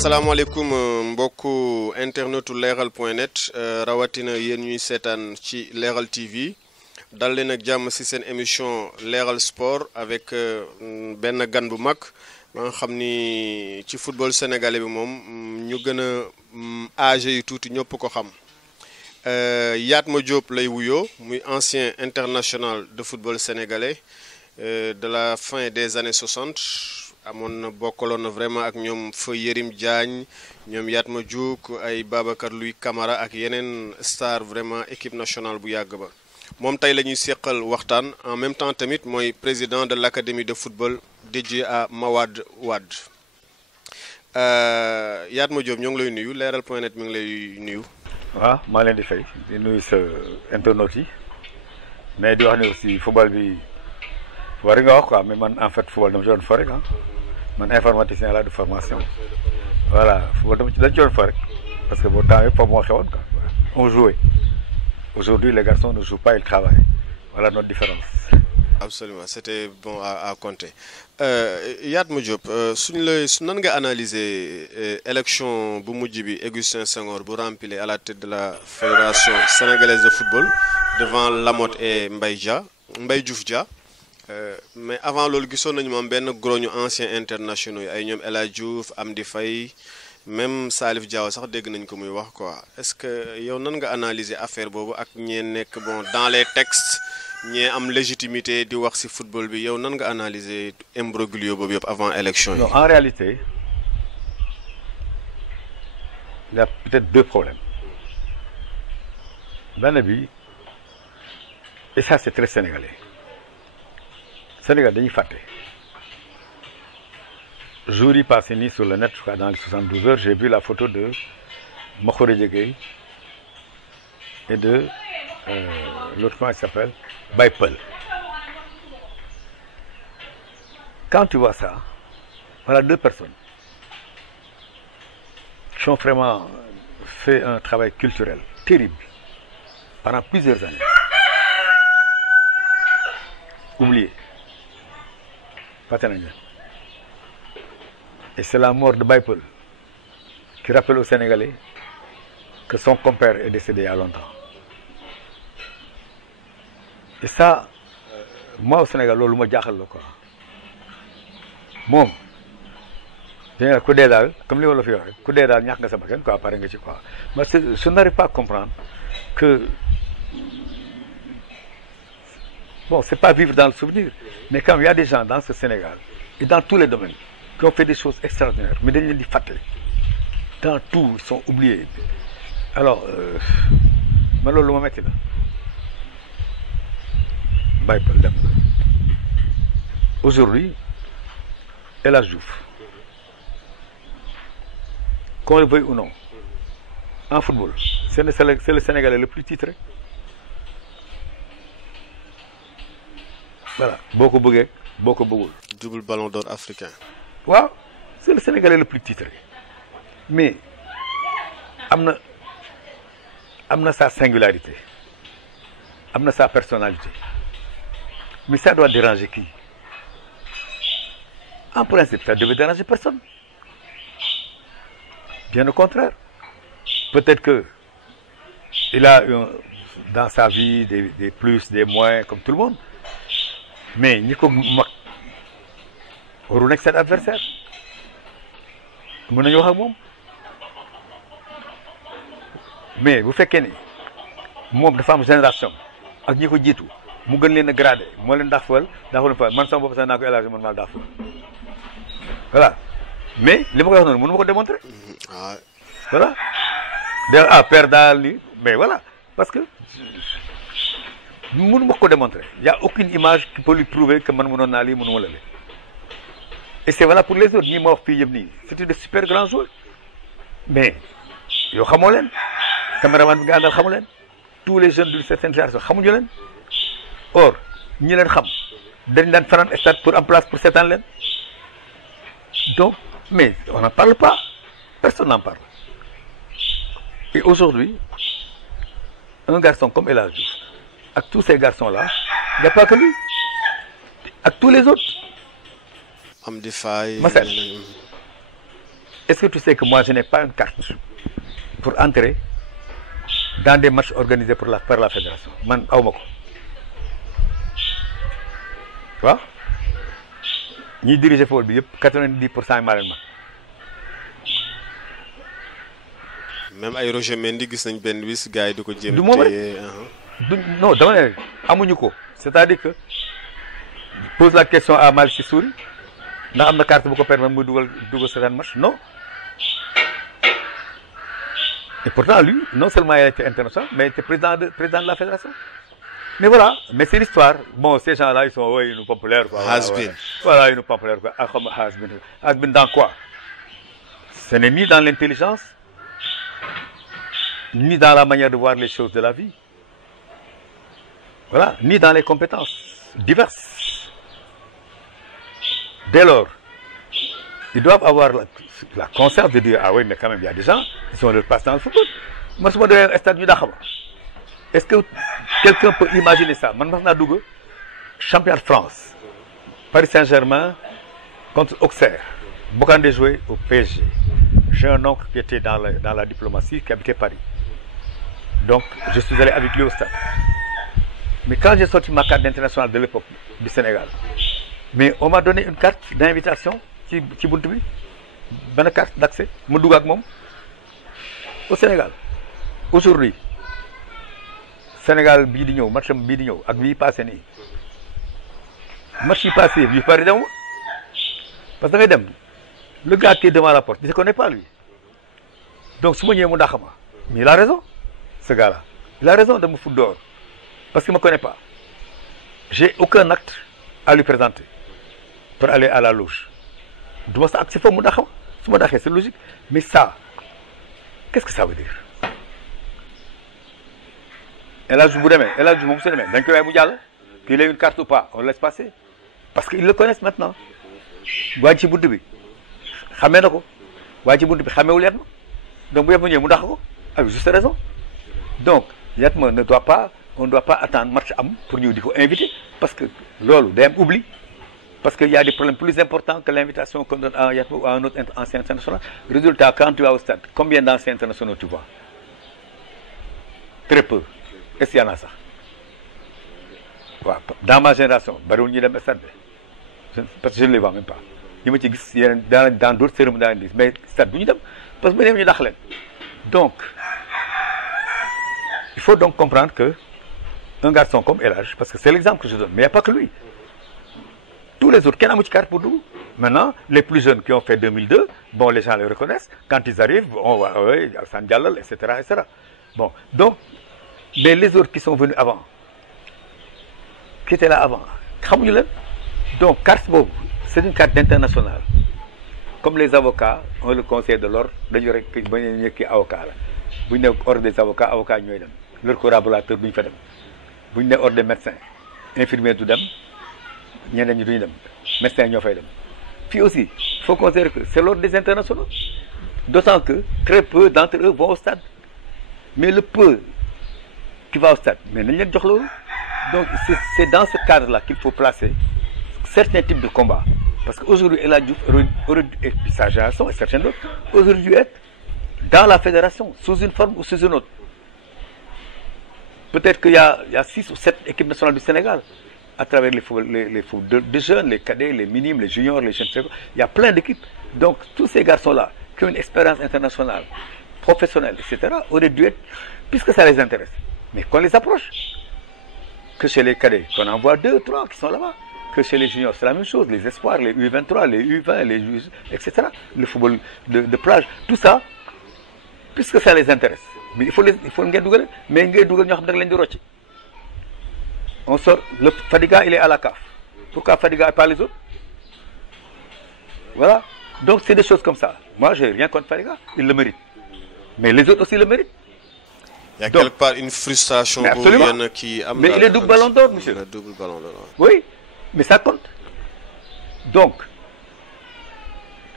asalaamaaleykum mbokku internetu leeral point net rawatina yéen ñuy seetaan ci leeral TV dal leen ak jàmm ci seen émission leeral sport avec benn gan bu mag ba nga xam ni ci football sénégalais bi moom ñu gën a âgé yu tuuti ñëpp ko xam Yatma Diop lay wuyoo muy ancien international de football sénégalais de la fin des années 60. amoon na bokkaloon na vraiment ak ñoom Feu Yérim Diagne ñoom Yatma Diouk ay Babacar Louis Camara ak yeneen star vraiment équipe nationale bu yàgg ba moom tey la ñuy seqal waxtaan en même temps tamit mooy président de l'académie de football dédiée à Mawade Wade Yatma Diop ñoo ngi lay nuyu leeral point net mi ngi lay nuyu. waaw maa leen di fay di nuyu sa internautes yi mais di wax ne aussi football bi war nga wax quoi mais man en fait football dama ci doon fo rek ah man informaticien la de formation voilà football dama ci dañ ci doon fo rek parce que boo temps yëpp foofu moo xewoon quoi on jouait aujourd'hui les garçons ne jouent pas, ils travaillent. Voilà notre différence. Absolument, c'était bon à compter. Yatma Diop suñ la nan nga analyser élection bu mujj bi Augustin Senghor bu rempilé à la tête de la fédération sénégalaise de football devant Lamotte et Mbaye Diouf Dia. Mais avant loolu gisoon nañu moom benn groñu anciens internationaux yi ay ñoom El Hadj Diouf Amdi Faye même Salif Diao sax dégg nañ ko muy wax quoi est-ce que yow nan nga analyser affaire boobu ak ñee nekk bon dans les textes ñee am légitimité di wax ci football bi yow nan nga analyser imbroglio boobu yëpp avant élection yi. Non, en réalité il y a peut-être deux problèmes. Benn bi et ça c'est très sénégalais. Sénégal dañuy fàtte jour yi passé nii sur le net je crois dans les 72 heures j'ai vu la photo de Makhore Diégueye et de l'autre comment il s'appelle Baye Peul. Quand tu vois ça, voilà deux personnes qui ont vraiment fait un travail culturel terrible pendant plusieurs années. Oublié. Et c'est la mort de Baye Peul qui rappelle aux Sénégalais que son compère est décédé il y a longtemps. Et ça, moi au Sénégal, loolu ma jaaxal la quoi. Moom dañu ku dee daal comme li wolof yi waxee ku dee daal ñàkk nga sa bakkan quoi pare nga ci quoi. Mais je n'arrive pas à comprendre que bon, c'est pas vivre dans le souvenir, mais quand il y a des gens dans ce Sénégal et dans tous les domaines qui ont fait des choses extraordinaires, mais dañ leen di fàtte dans tout ils sont oubliés. Alors man loolu lu ma metti la Baye Peul dem aujourd'hui El Hadj Diouf qu'on le veuille ou non en football c'est le Sénégalais le plus titré. Voilà boo ko bëggee boo ko bëggul. double ballon d'or africain. waaw c'est le Sénégalais le plus titré mais am na sa singularité am na sa personnalité mais ça doit déranger qui? En principe ça devait déranger personne. Bien au contraire. Peut-être que il a dans sa vie des plus des moins comme tout le monde. Mais ñi ko mag waru nekk seen adversaire mën nañu wax ak moom mais bu fekkee ni moom dafa am génération ak ñi ko jiitu mu gën leen a gradé moo leen daax fal daaxul fa man sama bopp sax naa ko élargi man maa daax fal voilà mais li ma koy wax noonu mënu ma ko démontrer voilà père daal ni mais voilà parce que mënu ma ko démontrer il y a aucune image qui peut lui prouver que man mënoon naa lii mënu ma la lee et c'est voilà pour les autres ñi ma wax fii yëpp nii c'était de super grands joueurs mais yow xamoo leen caméraman bi nga àndal xamu leen tous les jeunes d'une certaine génération xamuñu leen or ñi leen xam dañ daan fanaan stade pour en place pour seetaan leen donc mais on n'en parle pas personne n'en parle et aujourd'hui un garçon comme El Hadj Diouf ak tous ces garçons-là il n'y a pas que lui ak tous les autres Amdi Faye Massel est-ce que tu sais que moi je n'ai pas une carte pour entrer dans des matchs organisés par la fédération man awma ko waaw ñiy diriger football bi yëpp 90% maa leen ma même ay Roger Mendy gis nañ benn bis gars yi di ko jéem du moom rek non dama ne amuñu ko c'est-à-dire que pose la question à Malick Sy Souris ndax am na carte bu ko permettre muy dugal certains matchs non et pourtant lui non seulement il a été international mais il était président de la fédération mais voilà mais c'est l'histoire bon ces gens-là ils sont ils nous populaires quoi voilà ils nous populaires quoi ah xam has been dans quoi ce n'est ni dans l'intelligence ni dans la manière de voir les choses de la vie voilà ni dans les compétences diverses dès lors ils doivent avoir la conscience de dire ah oui mais quand même il y a des gens qui sont leur place dans le football man su ma demee stade ñu dàq ma est-ce que quelqu'un peut imaginer ça man mas naa dugg championnat de France Paris Saint-Germain contre Auxerre Bocandé jouait au PSG j'ai un oncle qui était dans la diplomatie qui habitait Paris donc je suis allé avec lui au stade mais quand j'ai sorti ma carte d'international de l'époque du Sénégal mais on m'a donné une carte d'invitation ci buntu bi benn carte d'accès ma dugg ak moom au Sénégal aujourd'hui Sénégal bii di ñëw match bii di ñëw ak bii passé nii match yi passé yu pare dem parce que da ngay dem le gars qui est devant la porte il ne connaît pas lui donc su ma ñëwee mu dàq ma mais il a raison ce gars-là il a raison de me foutre dehors parce qu'il ne me connaît pas j'ai aucun acte à lui présenter pour aller à la loge du ma sa ak si foofu mu dàq ma su ma dàqee c'est logique mais ça qu'est-ce que ça veut dire El Hadj bu demee El Hadj moom su demee dañ koy waaye mu jàll qu'il ait une carte ou pas on laisse passer parce qu'ils le connaissent maintenant waa ci bunt bi xamee na ko waa ci bunt bi xameewul Yatma donc bu Yatma ñëwee mu dàq ko avec juste raison donc Yatma on ne doit pas attendre match am pour ñu di ko inviter parce que loolu day am oubli parce que y a des problèmes plus importants que l'invitation qu'on donne à Yatma ou à un autre ancien international. Résultat, quand tu vas au stade, combien d'anciens internationaux tu vois? Très peu. Est-ce qu'il y en a ça? Dans ma génération, bariwul ñu dem stade parce que je ne les vois même pas. ñi ma ci gis yeneen dans d'autres cérémonies mais stade du ñu dem parce que bu ñu dem ñu dàq leen. Donc il faut donc comprendre que un garçon comme El Hadj, parce que c'est l'exemple que je donne, mais il n'y a pas que lui. Tous les autres, kenn amu ci carte pour dugg. Maintenant, les plus jeunes qui ont fait 2002, bon, les gens les reconnaissent. Quand ils arrivent, on va, oui, Alassane Diallo, etc., etc. Bon, donc, mais les autres qui sont venus avant, qui étaient là avant, xamuñu leen. Donc, carte boobu, c'est une carte internationale. Comme les avocats, on le conseil de l'ordre, dañu rek bañ a ñëkki avocat la. Bu ñu ne ordre des avocats ñooy dem. Leur collaborateur duñu fa dem. Bu ñu ne ordre des médecins, infirmier du dem. ñeneen ñi duñu dem médecins ñoo fay dem fii aussi il faut considérer que c'est l'ordre des internationaux d'autant que très peu d'entre eux vont au stade mais le peu qui va au stade mais nañ leen jox loolu donc c'est dans ce cadre-là qu'il faut placer certains types de combats parce que aujourd'hui El Hadj Diouf aurait dû et puis sa génération et certains d'autres auraient dû être dans la fédération sous une forme ou sous une autre peut-être qu'il y a 6 ou 7 équipes nationales du Sénégal à travers les footballs de jeunes, les cadets, les minimes, les juniors, les jeunes. Il y a plein d'équipes. Donc, tous ces garçons-là, qui ont une expérience internationale, professionnelle, etc., auraient dû être, puisque ça les intéresse, mais qu'on les approche. Que chez les cadets, qu'on envoie 2, 3 qui sont là-bas. Que chez les juniors, c'est la même chose. Les espoirs, les U23, les U20, les U, etc. Le football de plage, tout ça, puisque ça les intéresse. Mais il faut les dougal, mais ils dougal, on sort, le Fadiga, il est à la CAF. Pourquoi Fadiga et pas les autres? Voilà. Donc, c'est des choses comme ça. Moi, je n'ai rien contre Fadiga. Il le mérite. Mais les autres aussi le méritent. Il y a quelque part une frustration pour qui a... Mais il est double ballon d'or, monsieur. Il est double ballon d'or. Oui, mais ça compte. Donc,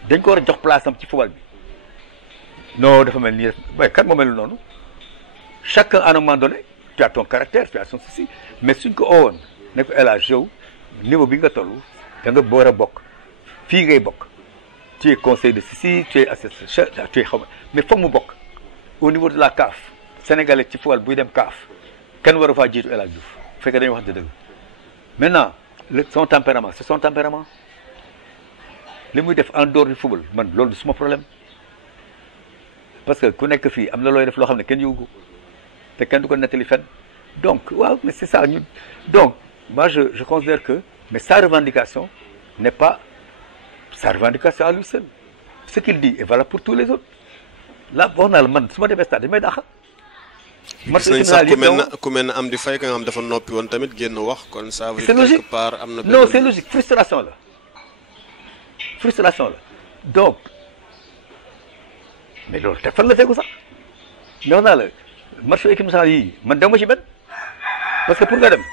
dañ ko war a jox place am ci football bi. Non, dafa mel nii waaye kan moo mel noonu. Chacun à un moment donné, tu as ton caractère, tu as son souci. Mais suñ ko owoon ne ko El Hadj yow niveau bi nga toll da nga boor a bokk fii ngay bokk tu es conseiller de ceci, tu es assesseur, tu es mais foog mu bokk au niveau de la CAF sénégalais ci football buy dem CAF kenn waru faa jiitu El Hadj Diouf bu fekkee dañuy wax dëgg maintenant son tempérament c'est son tempérament li muy def en dehors du football man loolu du suma problème parce que ku nekk fii am na looy def loo xam ne kenn yëgu ko te kenn du ko nettali fenn donc waaw mais c'est ça ñun donc moi je considère que mais sa revendication n'est pas sa revendication à lui seul ce qu'il dit est valable pour tous les autres là wax naa la man su ma demee stade dañu may dàq. gis nañ sax ku mel ne Amdy Faye ka nga xam dafa noppi woon tamit génn wax kon ça veut dire quelque part am na. non c'est logique frustration la donc mais loolu te fan la tegu sax mais wax naa la match équipe nationale yii man dem ma ci benn parce que pour nga dem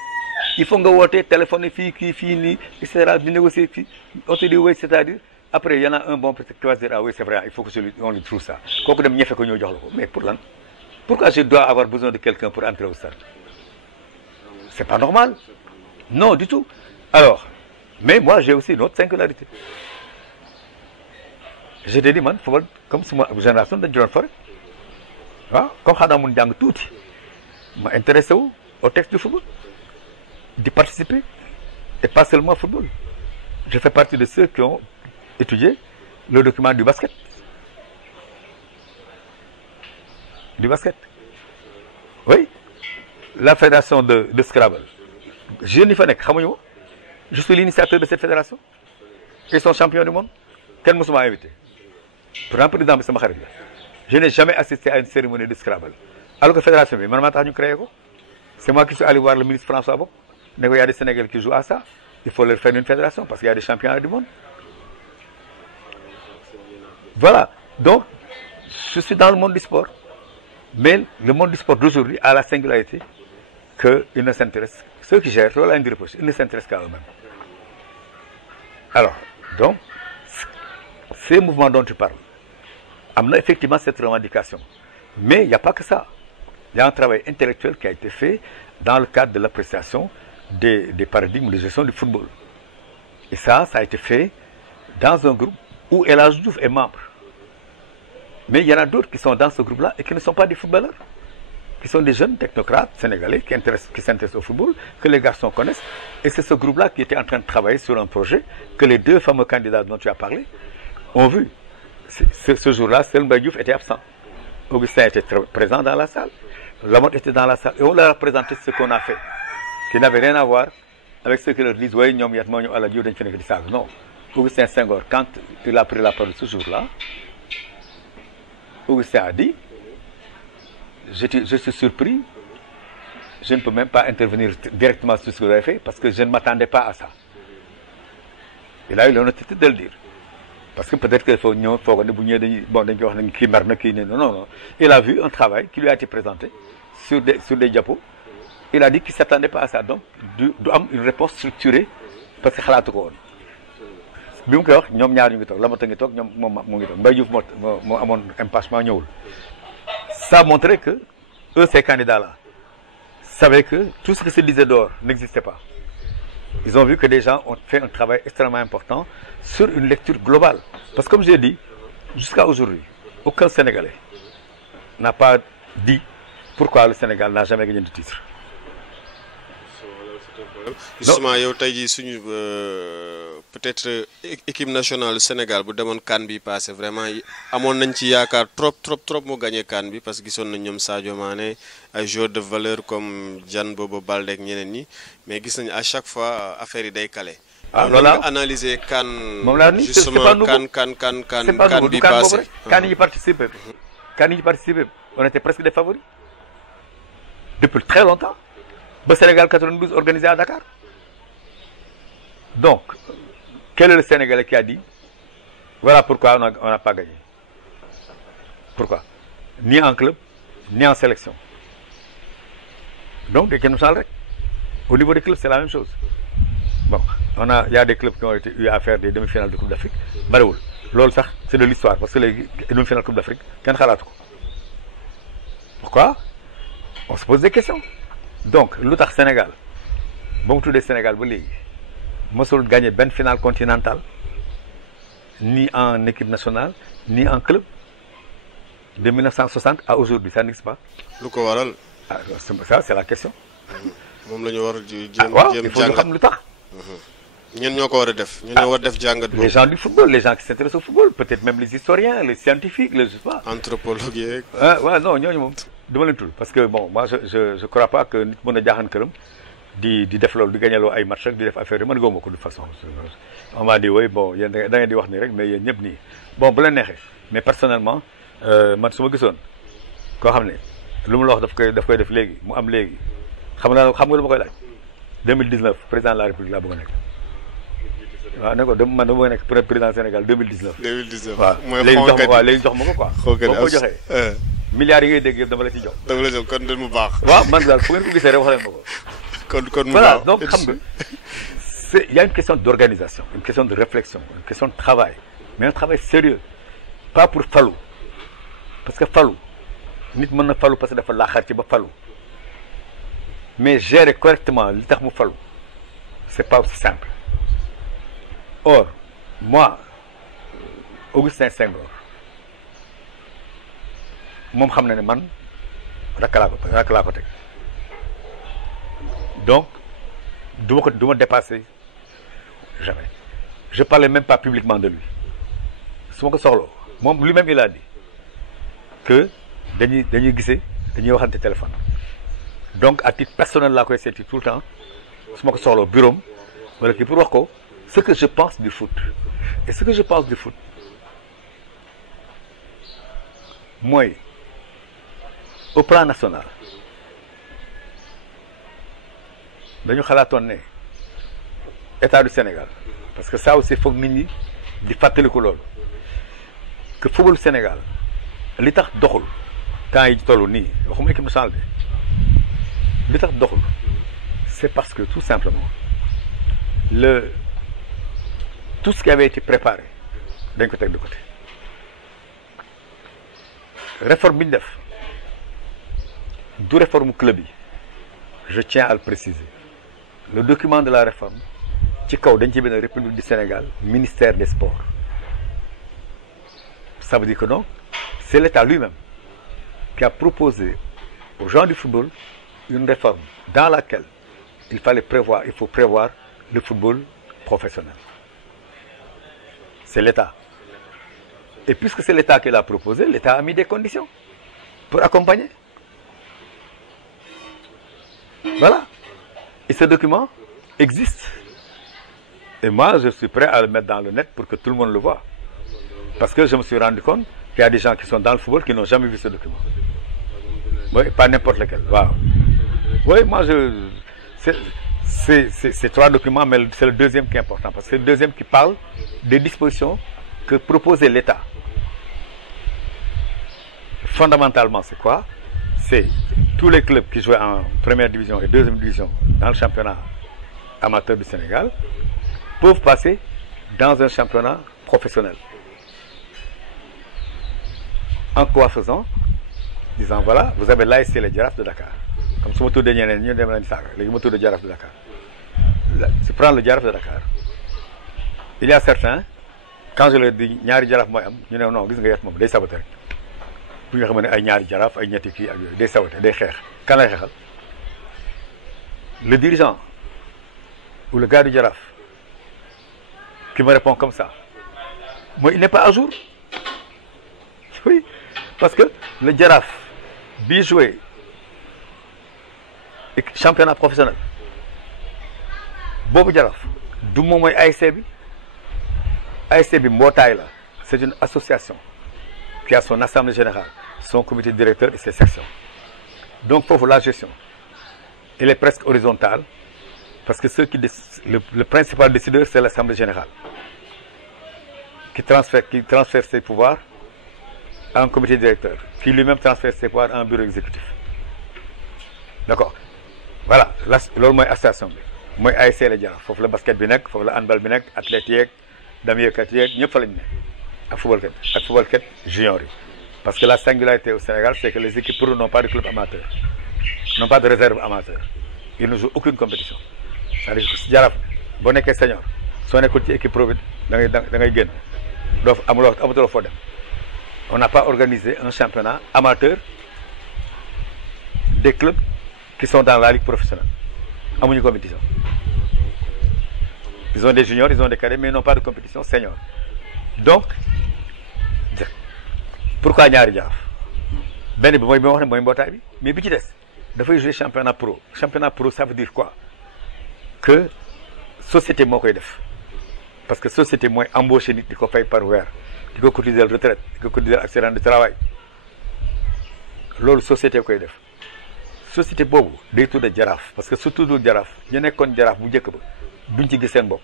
il faut nga woote téléphone fii kii fii nii et cetera di négocier fii on te dit oui c'est-à-dire après y en a un bon peut-être qui va dire ah oui c'est vrai il faut que on lui trouve ça kooku dem ñefe ko ñëw jox la ko mais pour lan pourquoi je dois avoir besoin de quelqu'un pour entrer au stade c'est pas normal non du tout alors mais moi j'ai aussi une autre singularité je te dis man football comme suma génération dañu doon fa rek waaw comme xanaa mun jàng tuuti ma intéressé wu au texte du football di participer et pas seulement football je fais partie de ceux qui ont étudié le document du basket oui la fédération de Scrabble jeunes yi fa nekk xamuñu ma je suis l'initiateur de cette fédération ils sont champions du monde kenn mosuma invité par exemple bi sama xarit la je n'ai jamais assisté à une cérémonie de Scrabble alors que fédération bi man maa tax ñu créé ko c'est moi qui suis allé voir le ministre François Bob ne ko y a des Sénégalais qui jouent à ça il faut leur faire une fédération parce qu'il y a des championnats du monde voilà donc je suis dans le monde du sport mais le monde du sport d'aujourd'hui a la singularité que il ne s'intéresse ceux qui gèrent loolu la indi reproche ils ne s'intéressent qu'à eux-mêmes alors donc ces mouvements dont tu parles am na effectivement cette revendication mais il n'y a pas que ça il y a un travail intellectuel qui a été fait dans le cadre de l'appréciation des paradigmes de gestion du football et ça a été fait dans un groupe où El Hadj Diouf est membre mais il y en a d'autres qui sont dans ce groupe-là et qui ne sont pas des footballeurs qui sont des jeunes technocrates sénégalais qui s'intéressent au football que les garçons connaissent et c'est ce groupe-là qui était en train de travailler sur un projet que les deux fameux candidats dont tu as parlé ont vu ce jour-là seul Mbaye Diouf était absent Augustin était présent dans la salle Lamotte était dans la salle et on leur a présenté ce qu'on a fait qui n'avait rien à voir avec ce que leur disent oui ñoom yat moo ñu àla jiw dañu fi nekk di saaga non Augustin Senghor quand il a pris la parole ce jour-là Augustin a dit je suis surpris je ne peux même pas intervenir directement sur ce que vous avez fait parce que je ne m'attendais pas à ça il a eu l'honnêteté de le dire parce que peut-être que faut ñëw foog ne bu ñëwee dañuy bon dañ koy wax ne kii mer na kii ne non il a vu un travail qui lui a été présenté sur des diapos il a dit qu'il s'attendait pas à ça donc du am une réponse structurée parce que xalaatu ko woon bi mu koy wax ñoom ñaar ñu ngi toog Lamata ngi toog ñoom moom mu ngi toog Mbaye Diouf moo amoon impachement ñëwul ça montrait que eux ces candidats-là savaient que tout ce que se disait dehors n'existait pas ils ont vu que des gens ont fait un travail extrêmement important sur une lecture globale parce que comme j'ai dit jusqu'à aujourd'hui aucun Sénégalais n'a pas dit pourquoi le Sénégal n'a jamais gagné de titre. Justement yow tey jii suñu peut-être équipe nationale du Sénégal bu demoon CAN bi passé vraiment amoon nañ ci yaakaar trop mu gagné CAN bi parce que gisoon nañ ñoom Sadio Mané ay joueurs de valeur comme Diane Bobo Baldé ak ñeneen ñi mais gis nañ à chaque fois affaire yi day calé. ah loolu la analyser CAN. moom laa ni justement CAN bi passé. CAN yi participé. CAN yi participé on était presque des favoris depuis très longtemps. ba Sénégal 92 organisé à Dakar donc quel est le Sénégalais qui a dit voilà pourquoi on n'a pas gagné pourquoi ni en club ni en sélection donc équipe nationale rek au niveau des clubs c'est la même chose bon il y a des clubs qui ont eu à faire des demi-finales de Coupe d'Afrique bariwul loolu sax c'est de l'histoire parce que les demi-finales Coupe d'Afrique kenn xalaatu ko pourquoi on se pose des questions donc lu tax Sénégal ba mu tuddee Sénégal ba léegi mosul gagné benn finale continentale ni en équipe nationale, ni en club. De 1960 à aujourd'hui, ça n'existe pas. lu ko waral. Ah, ça, c'est la question. moom la ñu war a jéem il faut ñu xam lu tax. ñun ñoo ko war a def. ñun ñoo war a def jàngat boobu. Les gens du football, les gens qui s'intéressent au football, peut-être même les historiens, les scientifiques, je sais pas. Anthropologue yeeg. Ouais, non, ñooñu moom dama leen tudd parce que bon, moi je crois pas que nit mën a jaaxaan këram di def loolu di gagnaloo ay match rek di def affaire yi man gëwuma ko de toute façon. On m'a dit oui bon yéen da ngeen di wax nii rek mais yéen ñëpp nii bon bu leen neexee mais personnellement man su ma gisoon koo xam ne lu mu la wax daf koy def léegi mu am léegi xam nga lu ma koy laaj 2019 président de la République laa bëgg a nekk. waaw ne ko man dama bëgg a nekk président Sénégal 2019. 2019 waaw léegi jox ma ko quoi. boo ko joxee. milliards yi ngay dégg yëpp dama la ci jox. dama la jox kon du mu baax. waaw man daal fu ngeen ko gisee rek wax leen ma ko. kon mu voilà baax donc xam nga il y a une question d'organisation une question de réflexion une question de travail mais un travail sérieux pas pour falu parce que falu nit mën na falu parce que dafa laaxaar ci ba falu mais gérer correctement li tax mu falu c'est pas aussi simple or moi Augustin Senghor moom xam na ne man rakk laa ko teg donc du ma dépasser jamais je parlais même pas publiquement de lui su ma ko soxloo moom lui-même il a dit que dañuy gisee dañuy waxante téléphone donc à titre personnel laa koy seeti tout le temps su ma ko soxloo bureau wala kii pour wax ko ce que je pense du foot et ce que je pense du foot mooy au plan national dañu xalaatoon ne état du Sénégal parce que ça aussi foog nit ñi di fàttaliku loolu que football Sénégal li tax doxul temps yi toll nii waxuma équipe nationale bi li tax doxul c'est parce que tout simplement tout ce qui avait été préparé dañ ko teg de côté réforme bi ñu def du réforme club yi je tiens à le préciser le document de la réforme ci kaw dañ ci benn République du Sénégal ministère des sports ça veut dire que non c'est l'État lui-même qui a proposé aux gens du football une réforme dans laquelle il faut prévoir le football professionnel c'est l'État et puisque c'est l'État qui l'a proposé l'État a mis des conditions pour accompagner voilà et ce document existe et moi je suis prêt à le mettre dans le net pour que tout le monde le voit parce que je me suis rendu compte qu'il y a des gens qui sont dans le football qui n'ont jamais vu ce document oui pas n'importe lequel waaw oui moi c'est trois documents mais c'est le deuxième qui est important parce que c'est le deuxième qui parle des dispositions que proposait l'État fondamentalement c'est quoi c'est tous les clubs qui jouaient en première division et deuxième division dans le championnat amateur du Sénégal peuvent passer dans un championnat professionnel. En quoi faisant? Disant voilà, vous avez l'ASC les Jaraaf de Dakar. Comme su ma tuddee ñeneen ñu dem leen saaga léegi ma tudd Jaraaf de Dakar. Je prends le Jaraaf de Dakar. Il y a certains quand je leur dis ñaari Jaraaf mooy am ñu ne non gis nga yet moom day saboté rek. bu ñu xamee ne ay ñaari Jaraaf ay ñetti kii ak yooyu day saboté day xeex kan lay xeexal le dirigeant ou le gars du Jaraaf qui me répond comme ça moi il n'est pas à jour oui parce que le Jaraaf bi joué championnat professionnel boobu Jaraaf du moom mooy ASC bi mbootaay la c'est une association qui a son assemblée générale son comité directeur et ses sections donc foofu la gestion elle est presque horizontale parce que le principal décideur c'est l'assemblée générale qui transfère ses pouvoirs à un comité directeur qui lui-même transfère ses pouvoirs à un bureau exécutif d'accord voilà loolu mooy association bi mooy ASC la Jaraaf foofu la basket bi nekk foofu la handball bi nekk athlètes yeeg dameyekat yeeg ñëpp fa lañu ne ak footballkat junior yi parce que la singularité au Sénégal c'est que les équipes pro n'ont pas de club amateur n'ont pas de réserve amateur ils ne jouent aucune compétition c'est-à-dire que Jaraaf boo nekkee senior soo nekkul ci équipe pro bi da ngay génn On n'a pas organisé un championnat amateur des clubs qui sont dans la ligue professionnelle. Amuñu compétition. Ils ont des juniors, ils ont des cadets, mais ils n'ont pas de compétition senior. Donc, pourquoi ñaari Jaraaf benn bi mooy bi ma wax ne mooy mbootaay bi mais bi ci des dafay jouer championnat pro. Championnat pro, ça veut dire quoi? Que société moo koy def parce que société mooy embauché nit di ko fay par weer di ko cotiser retraite di ko cotiser accident de travail loolu société koy def. Société boobu day tudd Jaraaf parce que su tuddul Jaraaf ñu nekkoon Jaraaf bu njëkk ba duñ ci gis seen bopp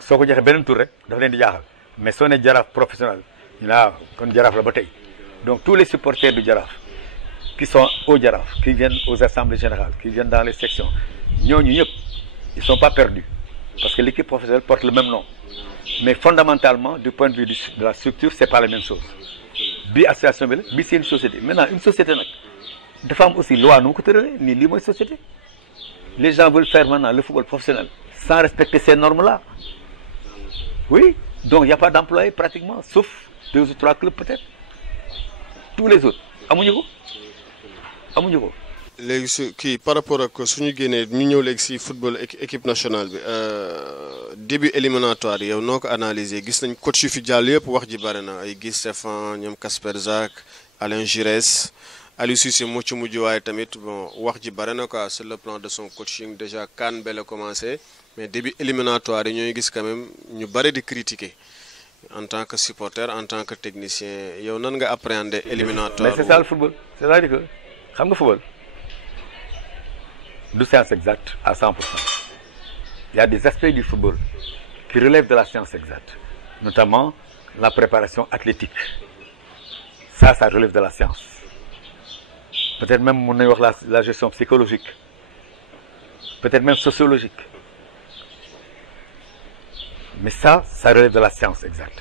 soo ko joxee beneen tur rek dafa leen di jaaxal mais soo ne Jaraaf professionnel ñu ne kon Jaraaf la ba tey. Donc tous les supporters du Jaraaf qui sont au Jaraaf qui viennent aux assemblées générales qui viennent dans les sections ñooñu ñëpp ils sont pas perdus parce que l'équipe professionnelle porte le même nom mais fondamentalement du point de vue de la structure c'est pas la même chose bi association bi la bi c'est une société maintenant une société nag dafa am aussi loi nu mu ko tëralee nii lii mooy société les gens veulent faire maintenant le football professionnel sans respecter ces normes-là oui donc il y a pas d'employés pratiquement sauf 2 ou 3 clubs peut-être tous les autres amuñu ko. léegi su kii par rapport ak suñu génnee ñu ñëw léegi si football équipe nationale bi début éliminatoire yow noo ko analyser gis nañ coach yu fi jàll yëpp wax ji bare na ay Guy Stéphane ñoom Kasper Zak Alain Giresse Aliou Cissé moo ci mujj waaye tamit bon wax ji bare na quoi sur le plan de son coaching déjà CAN ba la commencé mais début éliminatoire yi ñooy gis quand même ñu bare di critiquer en tant que supporter en tant que technicien yow nan nga appréhender éliminatoire. Mais c'est ça le football c'est-à-dire que xam nga football du science exacte à 100%. Il y a des aspects du football qui relèvent de la science exacte notamment la préparation athlétique ça relève de la science peut-être même mën nañu wax la gestion psychologique peut-être même sociologique mais ça relève de la science exacte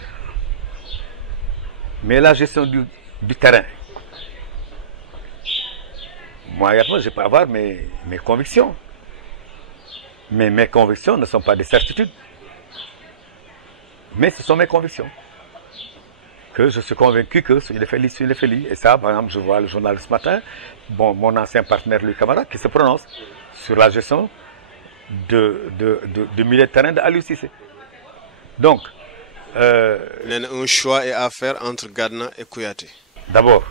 mais la gestion du terrain moi je peux avoir mes convictions mais mes convictions ne sont pas des certitudes mais ce sont mes convictions que je suis convaincu que suñu defee lii et ça par exemple je vois le journal ce matin bon mon ancien partenaire Louis Camara qui se prononce sur la gestion du milieu de terrain de Aliou Cissé donc nee na un choix est à faire entre Gana et Kouyaté. D'abord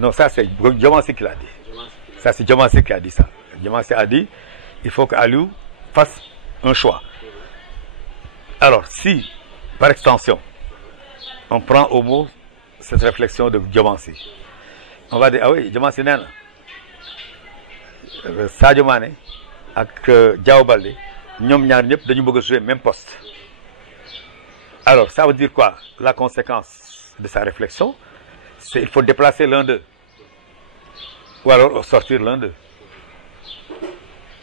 non ça c'est Diomansy qui l'a dit ça c'est Diomansy qui a dit ça Diomansy a dit il faut que Aliou fasse un choix alors si par extension on prend au mot cette réflexion de Diomansy on va dire ah oui Diomansy nee na Sadio Mané ak Diao Baldé ñoom ñaar ñëpp dañu bëgg a jouer même poste alors ça veut dire quoi la conséquence de sa réflexion c'est il faut déplacer l'un d'eux ou alors sortir l'un d'eux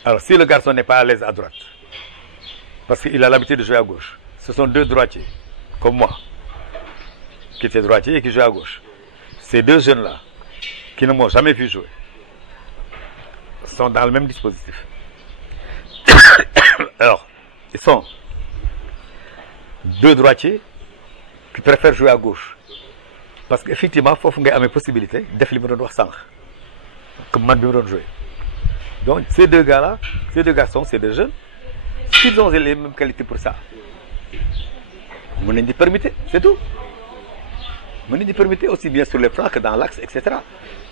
alors si le garçon n'est pas à l'aise à droite parce qu'il a l'habitude de jouer à gauche ce sont 2 droitiers comme moi qui était droitier et qui joue à gauche ces 2 jeunes-là qui ne m'ont jamais vu jouer sont dans le même dispositif alors ils sont 2 droitiers qui préfèrent jouer à gauche parce que effectivement foofu ngay amee possibilité def li ma doon wax sànq comme man bi ma doon jouer donc ces 2 gars-là ces 2 garçons ces 2 jeunes s'ils ont les mêmes qualités pour ça mën nañ di permettre c'est tout mën nañ di permettre aussi bien sur les flancs que dans l'axe etc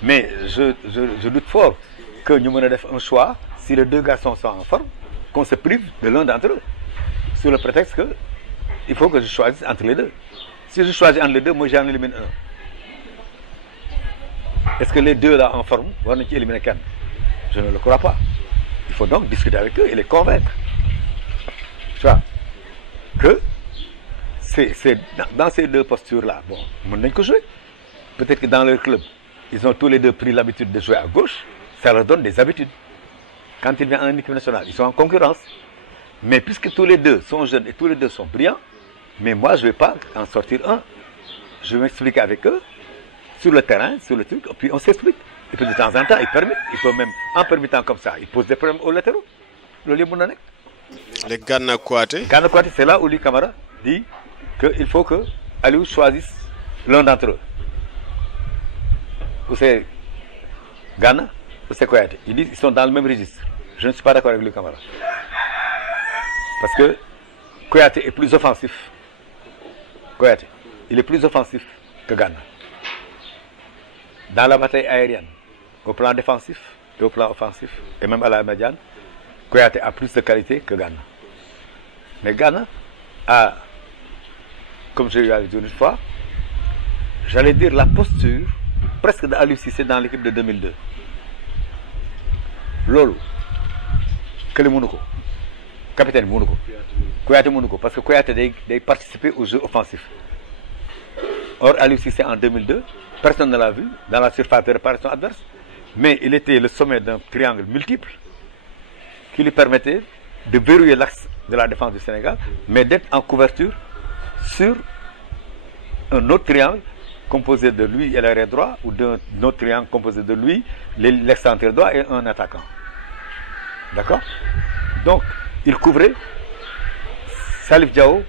mais je doute fort que ñu mën a def un choix si les 2 garçons sont en forme qu'on se prive de l'un d'entre eux sur le prétexte que il faut que je choisisse entre les 2 si je choisis entre les 2 moi j'en élimine un est-ce que les 2 là en forme war nañ ci éliminer kenn je ne le crois pas il faut donc discuter avec eux et les convaincre tu vois que c'est dans ces 2 postures là bon mën nañ ko jouer peut-être que dans leur club ils ont tous les 2 pris l'habitude de jouer à gauche ça leur donne des habitudes quand ils viennent en équipe nationale ils sont en concurrence mais puisque tous les 2 sont jeunes et tous les 2 sont brillants mais moi je vais pas en sortir un je vais m'expliquer avec eux sur le terrain sur le truc et puis on s'explique et puis de temps en temps ils permettent il faut même en permettant comme ça ils posent des problèmes aux latéraux loolu yëpp mën na nekk. les Gana Kouyaté c'est là où Louis Camara dit qu'il faut que Aliou choisisse l'un d'entre eux. Ou c'est Gana, ou c'est Kouyaté. Ils disent qu'ils sont dans le même registre. Je ne suis pas d'accord avec lui, camarade. Parce que Kouyaté est plus offensif. Kouyaté, il est plus offensif que Gana. Dans la bataille aérienne, au plan défensif et au plan offensif, et même à la médiane, Kouyaté a plus de qualité que Gana. Mais Gana a, comme je l'ai dit une fois, j'allais dire la posture presque d'Aliou Cissé dans l'équipe de 2002. Lolo, Kële mënu ko, capitaine mënu ko, Kouyaté mënu ko, parce que Kouyaté day participer au jeu offensif. Or, Aliou Cissé en 2002, personne ne l'a vu dans la surface de réparation adverse, mais il était le sommet d'un triangle multiple qui lui permettait de verrouiller l'axe de la défense du Sénégal, mais d'être en couverture sur un autre triangle composé de lui et l'arrière droit, ou d'un autre triangle composé de lui, l'excentré droit et un attaquant. D'accord? Donc, il couvrait Salif Diao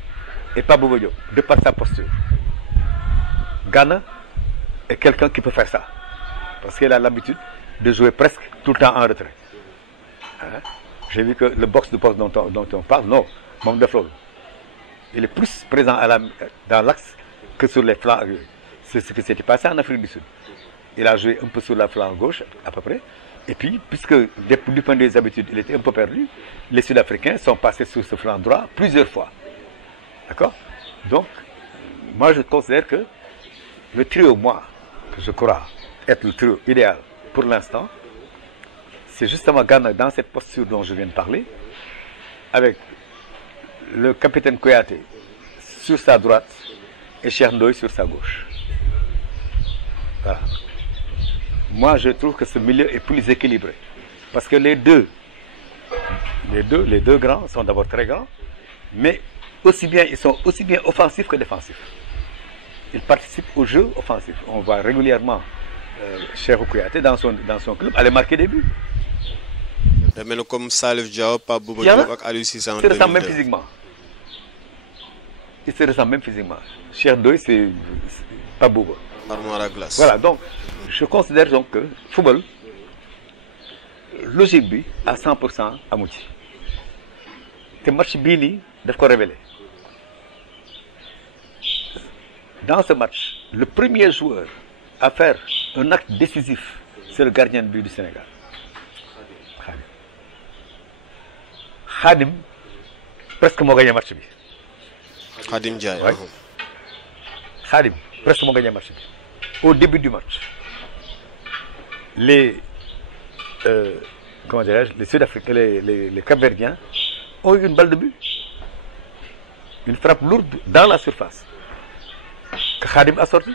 et Pape Bouba Diop, de par sa posture. Gana est quelqu'un qui peut faire ça, parce qu'il a l'habitude de jouer presque tout le temps en retrait. Hein? J'ai vu que le box de poste dont on parle, non, Mom de Flore. Il est plus présent dans l'axe que sur les flancs. C'est ce qui s'était passé en Afrique du Sud. Il a joué un peu sur la flanc gauche, à peu près. Et puis, puisque du point des habitudes, il était un peu perdu, les Sud-Africains sont passés sur ce flanc droit plusieurs fois. D'accord? Donc, moi, je considère que le trio, moi, que je crois être le trio idéal pour l'instant, c'est justement Gana dans cette posture dont je viens de parler, avec le capitaine Kouyaté sur sa droite et Cheikh Ndoye sur sa gauche. Voilà. Moi, je trouve que ce milieu est plus équilibré. Parce que les deux grands sont d'abord très grands, mais ils sont aussi bien offensifs que défensifs. Ils participent au jeu offensif. On voit régulièrement Cheikh Kouyaté dans son club aller marquer des buts. Mais comme Salif Diao, Pape Bouba Diop et Aliou Cissé en 2002. Ils se ressemblent même physiquement. Ils se ressemblent même physiquement. Cheikh Ndoye, c'est Pape Bouba. Armoire à glace. Voilà, donc je considère donc que le football, logique bi à 100% amu ci. te match bii nii daf ko révélé. Dans ce match, le premier joueur à faire un acte décisif, c'est le gardien de but du Sénégal. Khadim presque moo gagné match bi. Khadim Ndiaye. Ouais. Khadim presque moo gagné match bi. Au début du match, les comment dirais-je, les Sud-Africains, les Cap-Verdiens ont eu une balle de but, une frappe lourde dans la surface que Khadim a sorti.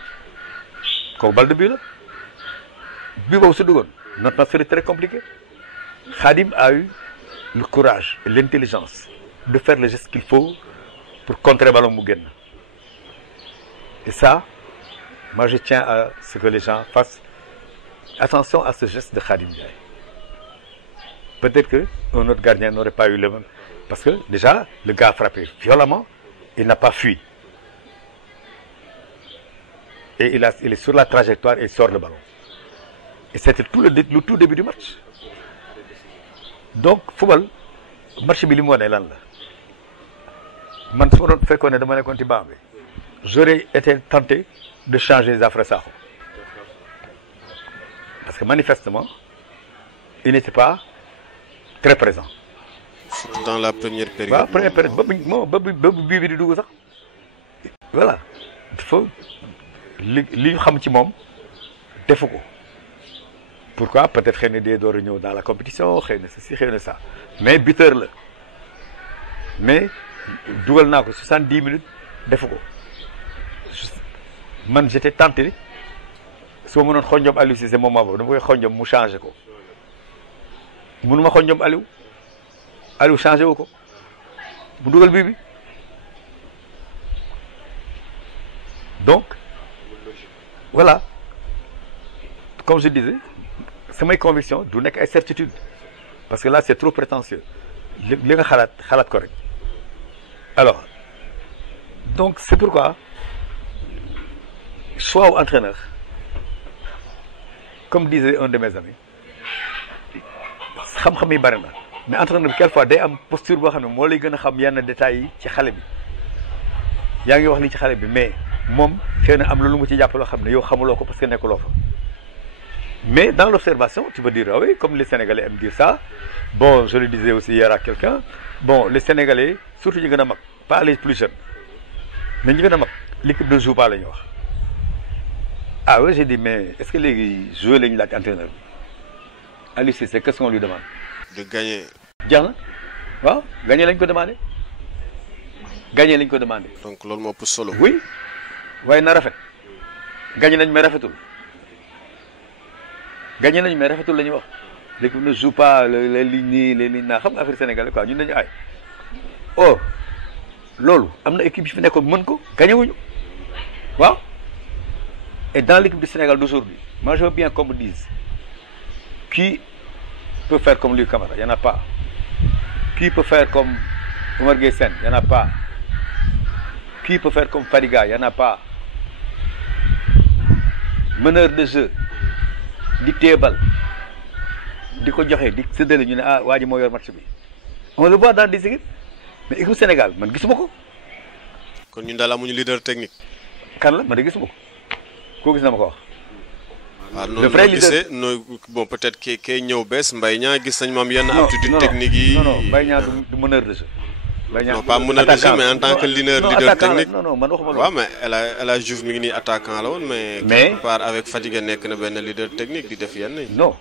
Comme balle de but là, but boobu su duggoon notre match serait très compliqué. Khadim a eu le courage et l'intelligence de faire le geste qu'il faut pour contrer ballon mu génn. Et ça, moi je tiens à ce que les gens fassent attention à ce geste de Khadim Ndiaye. Peut-être qu'un autre gardien n'aurait pas eu le même. Parce que déjà, le gars a frappé violemment, il n'a pas fui. Et il est sur la trajectoire et il sort le ballon. Et c'était le tout début du match. Donc, football, match bi li mu wane lan la man su ma doon fekkoon ne dama nekkoon ci banc bi j'aurais été tenté de changer Zafra Sakho parce que manifestement il n'était pas très présent. Surtout dans la première période. waaw première période ba bii bi di dugg sax voilà dafa li ñu xam ci moom defu ko. Pourquoi? Peut-être xëy na day door a ñëw dans la compétition, xëy na ceci, xëy na ça. Mais buteur la. Mais dugal naa ko 70 minutes defu ko. Man j'étais tenté su ma mënoon xonjom Aliou Cissé moment boobu dama koy xonjom mu changé ko. Mënuma xonjom Aliou changé wu ko. Bu dugal bii bi. Donc voilà. Comme je disais, c'est mes convictions du nekk ay certitude parce que là c'est trop prétentieux li nga xalaat ko rek. Alors Donc c'est pourquoi choix au entraîneur, comme disait un de mes amis, xam-xam yi bari na mais entraîneur bi quelquefois day am posture boo xam ne moo lay gën a xam yenn détails yi ci xale bi yaa ngi wax lii ci xale bi mais moom xëy na am lu mu ci jàpp loo xam ne yow xamuloo ko parce que nekkuloo fa. Mais dans l'observation, tu peux dire, ah oui, comme les Sénégalais aiment dire ça, bon, je le disais aussi hier à quelqu'un, bon, les Sénégalais, surtout les gens, pas les plus jeunes, mais les gens, l'équipe ne joue pas les gens. Ah oui, j'ai dit, mais est-ce que les joueurs, les entraîneurs, Aliou Cissé, qu'est-ce qu'on lui demande? De gagner. Diana, ouais, gagner, l'on peut demander. Gagner, l'on peut demander. Donc, l'on m'a pour solo. Oui, ouais, n'a rafet. Gagner, l'on m'a rafet. Gagné nañu mais rafetul la ñuy wax l'équipe ne joue pas les lignes les lignes naa xam nga affaire sénégalais quoi ñun dañu ay oh loolu am na équipe yi fi nekkoon mën ko gagné wuñu waaw et dans l'équipe du Sénégal d'aujourd'hui moi je veux bien qu'on me dise qui peut faire comme Louis Camara, il y en a pas. Qui peut faire comme Oumar Gueye Sène, il y en a pas. Qui peut faire comme Fadiga, il y en a pas. Meneur de jeu di téebal di ko joxe di séddale ñu ne ah waa ji moo yor match bi on le voit dans des équipes mais équipe Sénégal man gisuma ko. kon ñun daal amuñu leader technique. kan la man de gisuma ko koo gis na ma ko wax. waaw noonu la gisee bon peut-être kay ñëw bees Mbaye Niang gis nañ moom yenn aptitude technique yi. non Mbaye Niang du meneur de jeu. non pas meneur de jeu mais en tant que leader technique. non man waxuma loolu. waaw mais El Hadj Diouf mi ngi nii attaquant la woon mais. quelque part avec Fadiga nekk na benn leader technique di def yenn yi. non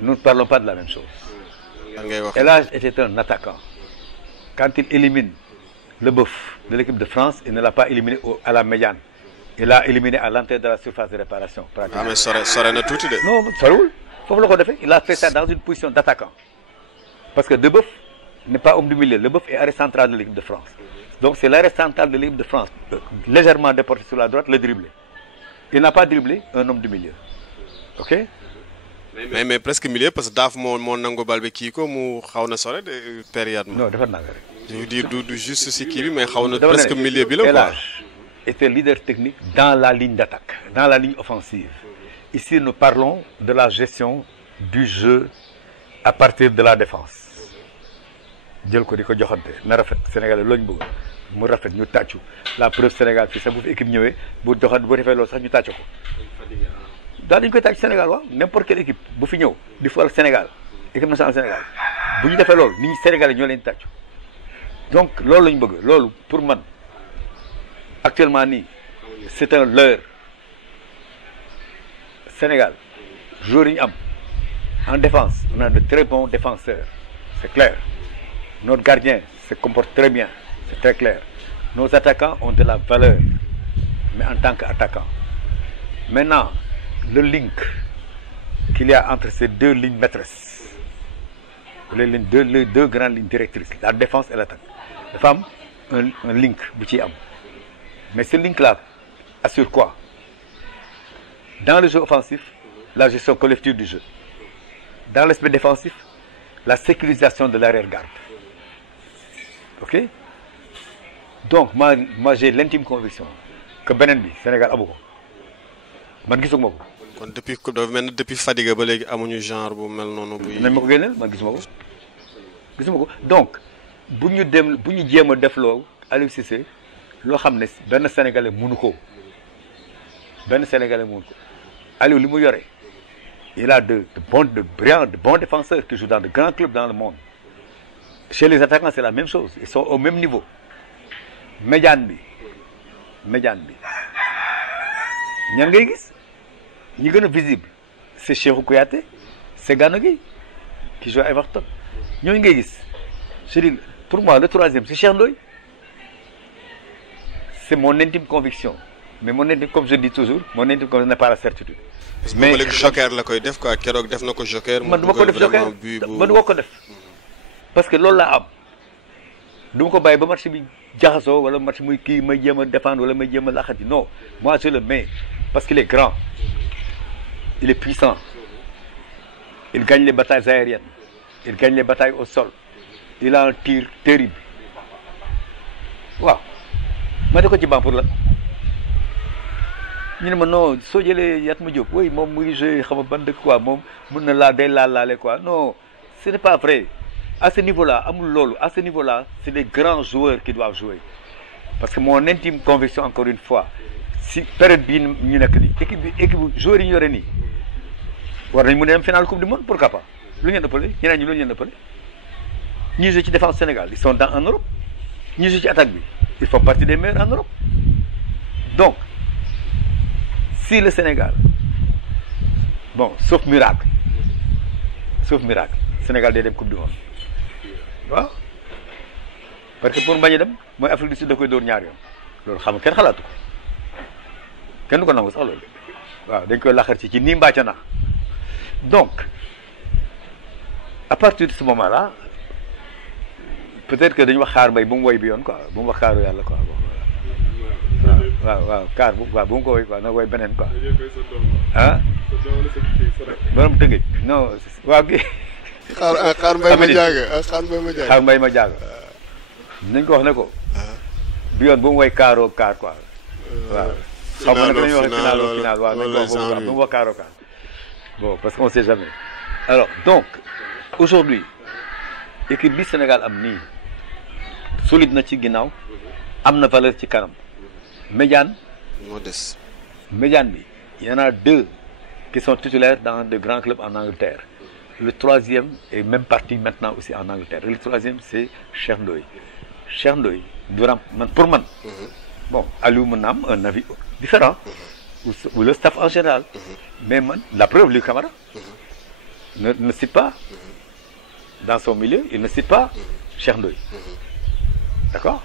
nous ne parlons pas de la même chose. ngay wax El Hadj était un attaquant. Quand il élimine le Boeuf de l'équipe de France, il ne l'a pas éliminé à la médiane. Il l'a éliminé à l'entrée de la surface de réparation. Ah mais sore na tuuti de. Non sorewul foofu la ko defee il a fait ça dans une position d'attaquant. Parce que Deboeuf n'est pas homme du milieu. Le Boeuf est arrêt central de l'équipe de France. Donc c'est l'arrêt central de l'équipe de France, légèrement déporté sur la droite, le dribblé. Il n'a pas dribblé un homme du milieu. Ok? mais presque milieu parce que daaf moo nangu bal bi kii ko mu xaw na sore de période. Non defar naa rek. je veux dire du juste si kii bi mais xaw na presque milieu bi la quoi. Était leader technique dans la ligne d'attaque, dans la ligne offensive. Ici, nous parlons de la gestion du jeu à partir de la défense. jël ko di ko joxante na rafet Sénégal loolu ñu bëgg mu rafet ñu tàccu la preuve Sénégal fii sax bu fi équipe ñëwee bu joxante bu defee loolu sax ñu tàccu ko. daal dañu koy tàcc Sénégal waaw n'importe quelle équipe bu fi ñëw di football Sénégal équipe nationale Sénégal bu ñu defee loolu nit ñi Sénégalais ñoo leen tàccu donc loolu la ñu bëgg loolu pour man. Actuellement, c'est un leurre. Sénégal, joueur en défense, on a de très bons défenseurs, c'est clair. Notre gardien se comporte très bien, c'est très clair. Nos attaquants ont de la valeur, mais en tant qu'attaquants. Maintenant, le link qu'il y a entre ces deux lignes maîtresses, les deux grandes lignes directrices, la défense et l'attaque, les femmes, un link, mais ce link-là assure quoi? Dans le jeu offensif, la gestion collective du jeu. Dans l'aspect défensif, la sécurisation de l'arrière-garde. Ok? Donc, moi j'ai l'intime conviction que Benin bi Sénégal amu ko man gisuma ko. kon depuis Fadiga ba léegi amuñu genre bu mel noonu. nañ ma ko génneel man gisuma ko donc bu ñu jéem a def loolu Aliou Cissé. loo xam ne benn Sénégalais mënu ko Aliou li mu yore il a de bons défenseurs qui jouent dans de grands clubs dans le monde chez les attaquants c'est la même chose ils sont au même niveau médiane bi ñan ngay gis ñi gën a visible c'est Cheikhou Kouyaté c'est Gana Gueye qui joue à Everton ñooñu ngay gis je dis pour moi le troisième c'est Cheikh Ndoye. C'est mon intime conviction mais mon intime comme je dis toujours mon intime conviction n'est pas la certitude. mais léegi joker la koy def quoi keroog def na ko joker. man du ma ko def joker man du ma ko def parce que loolu laa am du ma ko bàyyi ba match bi jaxasoo wala match muy kii may jéem a défendre wala may jéem a laxati non moi je le mets parce qu'il est grand il est puissant il gagne les batailles aériennes il gagne les batailles au sol il a un tir terrible waaw. ma mettre ko ci banc pour la ñu ne ma non soo jëlee Yatma Diop oui moom mu ngi joué xam nga ban dëkk quoi moom mun na laa day laale quoi non ce n'est pas vrai à ce niveau là amul loolu à ce niveau là c'est des grands joueurs qui doivent jouer parce que mon intime conviction encore une fois si période bii ñu nekk nii équipe joueurs yi ñu yore nii war nañ mën a dem finale coupe du monde pourquoi pas lu ñu leen ëppale ñeneen ñi lu ñu leen ëppale ñi joué ci défense Sénégal ils sont en Europe ñi joué ci attaque bi ils font partie des meilleurs en Europe donc si le Sénégal bon sauf miracle Sénégal day dem coupe du monde waaw parce que pour bañ a dem mooy Afrique du Sud da koy dóor ñaar yoon loolu xam nga kenn xalaatu ko kenn du ko nangu sax loolu waaw dañ koy laxar ci nii mbàcca na donc à partir de ce moment là peut-être que dañu wax xaar mbay bu mu woy bi yoon quoi bu mu wax xaaru yàlla quoi waaw kaar waaw bu mu ko woy quoi na woy beneen quoi ah borom tëngëj non waaw kii xaar mbay ma jaaga xaar mbay ma jaaga nañ ko wax ne ko bi yoon bu mu woy kaaroo kaar quoi waaw xam nga nag dañuy wax final waaw nañ ko wax bu mu wax kaaroo kaar bon parce qu'on sait jamais alors donc aujourd'hui équipe bi Sénégal am nii solide na ci ginnaaw am na valeur ci kanam Médiane moo des Médiane bi il y en a 2 qui sont titulaires dans de grands clubs en Angleterre le 3e est même parti maintenant aussi en Angleterre le 3e c'est Cheikh Ndoye pour man bon Aliou mën na am un avis différent ou le staff en général mais man la preuve Liu Camara ne cite pas dans son milieu il ne cite pas Cheikh Ndoye d'accord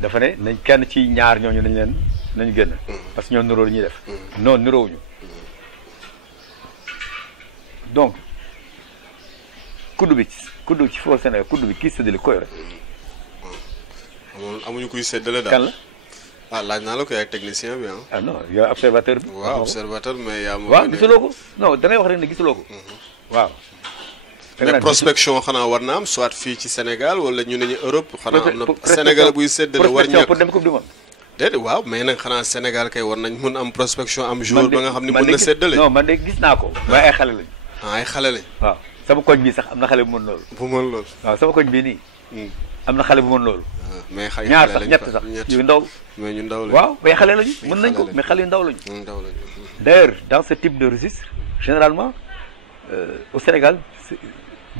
dafa ne nañ kenn ci ñaar ñooñu nañ génn parce que ñoo niroo ñuy def non niroowuñu donc kuddu bi ci foo Sénégal kuddu bi kii séddale koy rek amuñu kuy séddale daal kan la ah laaj naa la ko yaay technicien bi ah non yow observateur bi waaw observateur mais yaa waaw gisuloo ko non da ngay wax rek ne gisuloo ko waaw mais prospection xanaa war na am soit fii ci Sénégal wala ñu ne ñu Europe xanaa am na Sénégal buy séddale war ñàkk pour dem coupe du monde déedéet waaw mais nag xanaa Sénégal kay war nañ mun am prospection am jour ba nga xam ne mën na séddale non man de gis naa ko waaye ay xale lañ ay xale lañ waaw sama koñ bii sax am na xale bu mën loolu waaw sama koñ bii nii am na xale bu mën loolu mais xay ñaar sax ñett sax yu ndaw mais ñu ndaw lañ waaw mais xale lañu mën nañ ko mais xale yu ndaw lañu d'ailleurs dans ce type de registre généralement au Sénégal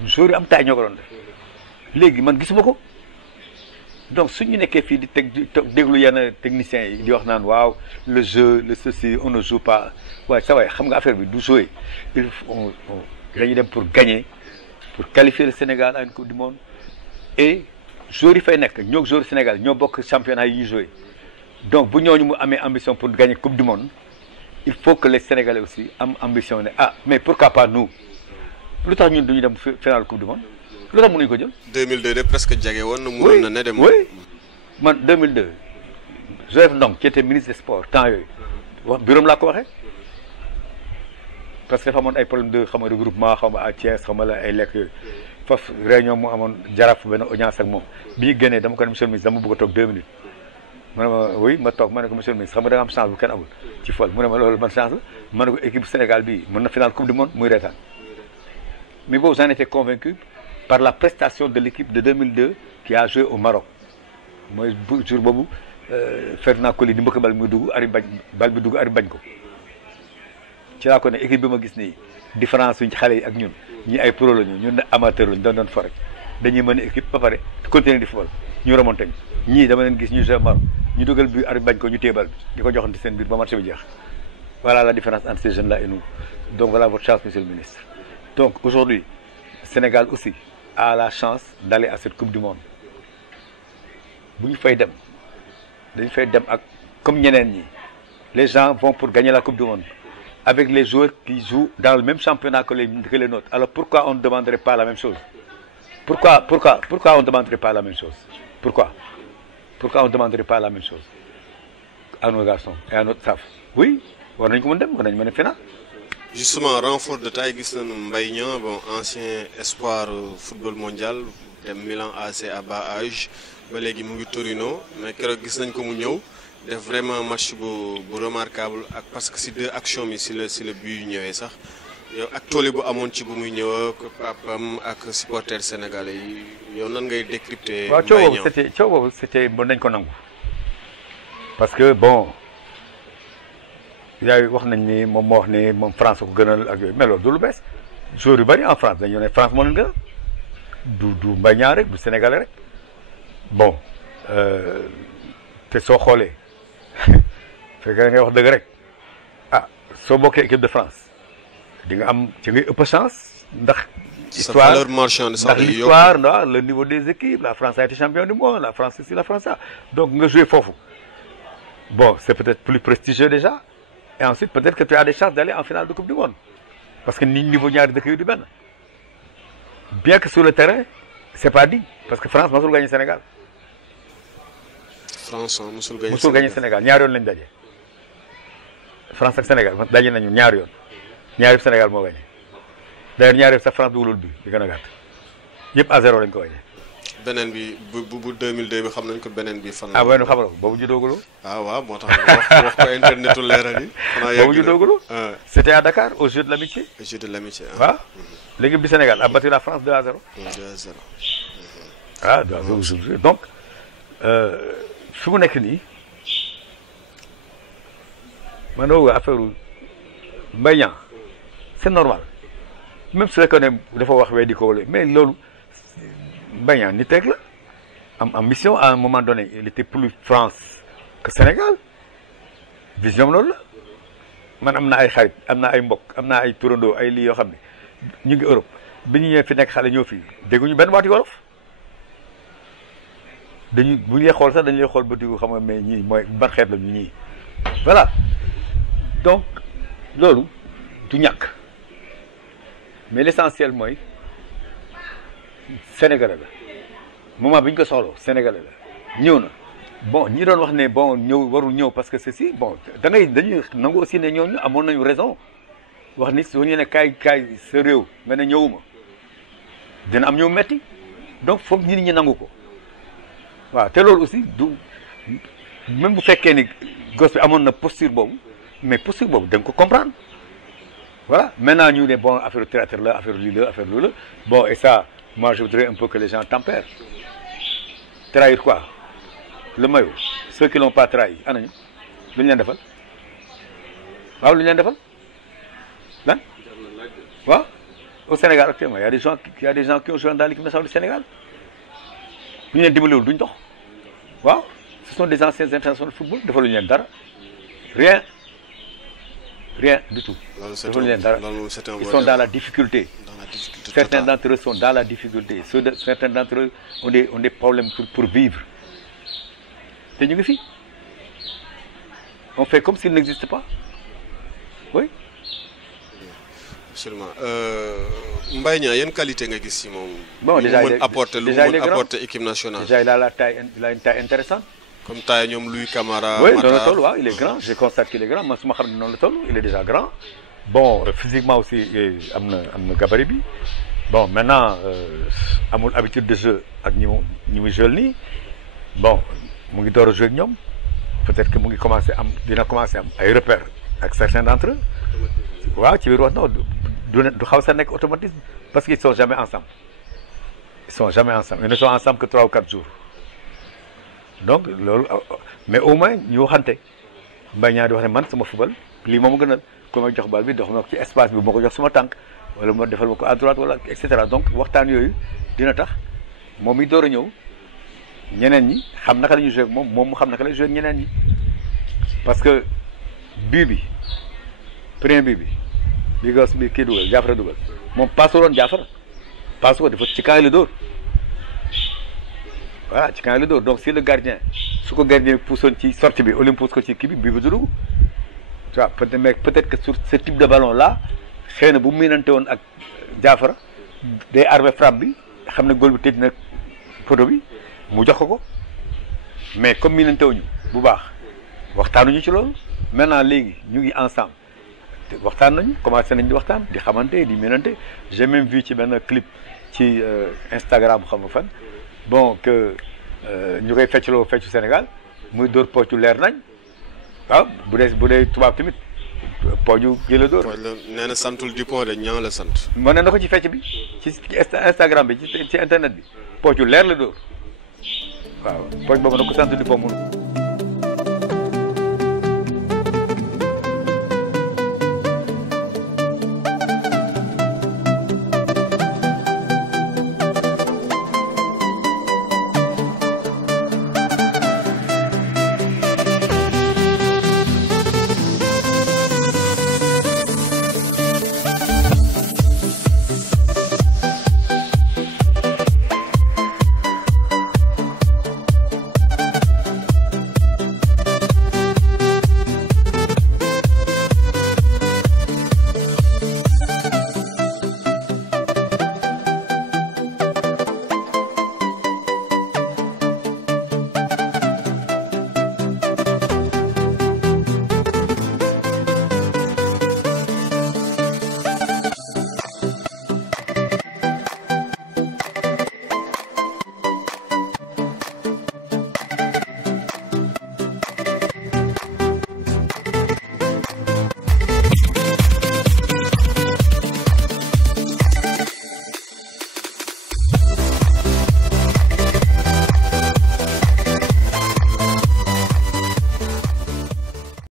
joueurs yi am taay ñoo ko doon def léegi man gisuma ko donc suñu nekkee fii di déglu yenn techniciens yi di wax naan waaw le jeu le ceci on ne joue pas waaye sa waay xam nga affaire bi du jouer il faut dañuy dem pour gagner pour qualifier le Sénégal à une coupe du monde et joueurs yi fay nekk ñoo joueurs Sénégal ñoo bokk championnat yi ñuy jouer donc bu ñooñu mu amee ambition pour gagner coupe du monde il faut que les Sénégalais aussi am ambition ne ah mais pourquoi pas nous lu tax ñun duñu dem final coupe du monde lu tax mënuñu ko jël. 2002 de presque jege woon na. mënoon na ne dem oui man 2002 Joseph Ndong qui était ministre des sports temps yooyu wax bureau laa ko waxee parce que dafa amoon ay problème de xam nga regroupement xam nga à Thiès xam nga la ay lekk yooyu foofu réunion mu amoon jaraaf benn audience ak moom bi ñu génnee dama ko ne monsieur le ministre dama bëgg a toog 2 minutes mu ne ma oui ma toog ma ne ko monsieur le ministre xam nga da nga am chance bu kenn amul ci fol mu ne ma loolu man chance la ma ne ko équipe Sénégal bii mën na final coupe du monde muy reetaan mais boobu j'en étais convaincu par la prestation de l'équipe de 2002 qui a joué au Maroc mooy jour boobu Ferdinand Coly di mbëkk bal muy dugg ari bañ bal bi dugg ari bañ ko ci laa ko ne équipe bi ma gis nii différence suñ xale yi ak ñun ñi ay pro la ñun amateur lañu doon fo rek dañuy mën a équipe ba pare continuer di football ñu remonté ñii dama leen gis ñu joué Maroc ñu dugal bi ari bañ ko ñu téye bal bi di ko joxante seen biir ba match bi jeex voilà la différence entre ces jeunes là et nous donc voilà votre chance monsieur le ministre donc aujourd'hui Sénégal aussi a la chance d'aller à cette coupe du monde bu ñu fay dem dañu fay dem ak comme ñeneen ñi les gens vont pour gagner la coupe du monde avec les joueurs qui jouent dans le même championnat que les nôtres alors pourquoi on ne demanderait pas la même chose pourquoi on ne demanderait pas la même chose pourquoi on ne demanderait pas la même chose à nos garçons et à notre staff oui war nañu ko mën dem war nañu mën a final. Justement renfort de taille gis nañu Mbaye Niang bon ancien espoir football mondial dem Milan AC à bas âge ba léegi mu ngi Torino mais keroog gis nañ ko mu ñëw def vraiment match bu remarquable ak parce que si deux actions mi si le but yu ñëwee sax yow ak tool bu amoon ci bu muy ñëw ak papam ak supporters sénégalais yi yow nan ngay décrypter. waaw coow boobu c'était bon nañ ko nangu parce que bon yaay wax nañ ni moom moo wax ni moom France ko gënal ak yooyu mais loolu du lu bees joueurs yu bari en France dañu ne France moo leen gënal du Mbaye Niang rek du sénégalais rek bon te soo xoolee fekk ngay wax dëgg rek ah soo bokkee équipe de France di nga am ci ngay ëpp chance ndax. histoire ndax l'histoire ndax le niveau des équipes la France a été champion du monde la France ici la France ça donc nga joué foofu bon c'est peut-être plus prestigieux déjà et ensuite peut-être que tu as des chances d'aller en finale de coupe du monde parce que ni niveau ñaari dëkk yu di benn bien que sur le terrain c'est pas dit parce que France mosul gagné Sénégal. France mosul gagné Sénégal ñaari yoon lañ daje France ak Sénégal daje nañu ñaari yoon ñaari Sénégal moo gagné. d'ailleurs ñaari sax France dugalul bi di gën a gàtt yëpp à 0 lañ ko wàññee. beneen bi bu 2002 bi xam nañ ko beneen bi fan. ah beneen xam nga boobu juddóoguloo. ah waaw moo tax wax ko internetu leeral yi. boobu juddóoguloo. c'était à Dakar aux Jeux de l'amitié. aux Jeux de l'amitié waaw. l'équipe du Sénégal a battu la France 2 à 0. 2 à 0. ah 2 à 0 donc fi mu nekk nii man affaire Mbaye Niang c'est normal. même su fekkee ne dafa wax weddi ko wala mais loolu Mbaye Niang nit rek la am ambition à un moment donné il était plus France que Sénégal vision loolu la man am na ay xarit am na ay mbokk am na ay turandoo ay lii yoo xam ne ñu ngi Europe bi ñu ñëwee fi nekk xale ñëw fii dégguñu benn waati wolof dañuy bu ñu lay xool sax dañu lay xool ba diggu xam nga mais ñii mooy ban xeet la ñu ñii voilà donc loolu du ñàkk. mais l'essentiel mooy sénégalais la moment bi ñu ko soxla sénégalais la ñëw na bon ñi doon wax ne bon ñëw warul ñëw parce que ceci bon dañuy nangu aussi ne ñooñu amoon nañu raison wax ni soo ñu ne kaay sa réew nga ne ñëwuma dina am ñëw metti donc foog nit ñi nangu ko waaw te loolu aussi du même bu fekkee ni gos bi amoon na posture boobu mais posture boobu da nga ko comprendre. Voilà, maintenant nous, bon, affaire théâtre là, affaire lui là, affaire lui là. Bon, et ça, moi je voudrais un peu que les gens tempèrent. Trahir quoi? Le maillot. Ceux qui ne l'ont pas trahi. Ah non, l'union de fait. Ah, l'union de fait? Là? Quoi? Au Sénégal actuellement, il y a des gens qui ont joué dans l'équipe nationale du Sénégal. L'union de Dimoulou, d'une toch. Wow. Ce sont des anciens internationaux de football, de l'union d'Ara. Rien du tout. Ils sont dans la difficulté. Certains d'entre eux sont dans la difficulté. Certains d'entre eux ont des problèmes pour vivre. On fait comme s'ils n'existent pas. Oui. Absolument. Mbaye Niang, il y a une qualité que tu bon, déjà, il apporte équipe nationale. Déjà, il a une taille intéressante. Comme taille, Louis Camara. Oui, dans le tolo, il est grand. Je constate qu'il est grand. Moi, dans le tolo, il est déjà grand. Bon, physiquement aussi, il a un gabarit. Bon, maintenant, à mon habitude de jeu avec nous jeunes, bon, je vais jouer avec nous. Peut-être que je vais commencer à repérer avec certains d'entre eux. Ouais, tu veux voir, non, du automatisme parce qu'ils ne sont jamais ensemble. Ils ne sont jamais ensemble. Ils ne sont ensemble que 3 ou 4 jours. Donc, mais au moins, nous avons dit, Mbaye Niang di wax ne man sama football lii moom gënal ko ma jox bal bi dox ma ko ci espace bi moo ko jox sama tànk wala ma defal ma ko à droite wala et cetera donc waxtaan yooyu dina tax moom mi door a ñëw ñeneen ñi xam naka la ñuy joué ak moom mu xam naka la ñuy joué ak ñeneen ñi parce que premier bi gos bi kii dugal Jaafara dugal moom passe woon Jaafara passe ko dafa ci kaay la dóor voilà ci kaay la dóor donc si le gardien su ko gardien poussoon ci sortie bi Olympe pousse ko ci kii bi bu dugg tu vois peut-être que sur ce type de ballon là xëy na bu miinante woon ak Jaafara day armé frappe bi xam ne góol bi tëj na poto bi mu jox ko mais comme miinante wuñu bu baax waxtaanuñu ci loolu maintenant léegi ñu ngi ensemble waxtaan nañu commencé nañ di waxtaan di xamante di miinante j'ai même vu ci benn clip ci Instagram xam nga fan bon que ñu koy feccloo feccu Sénégal muy dóor poccu leer nañ waaw bu dee tubaab tamit pooju kii la dóor. nee na santul Dupont de Niang la sant. mën na ko ci fecc bi ci Instagram bi ci internet bi poccu leer la dóor waaw pooj boobu nag ko sant Dupont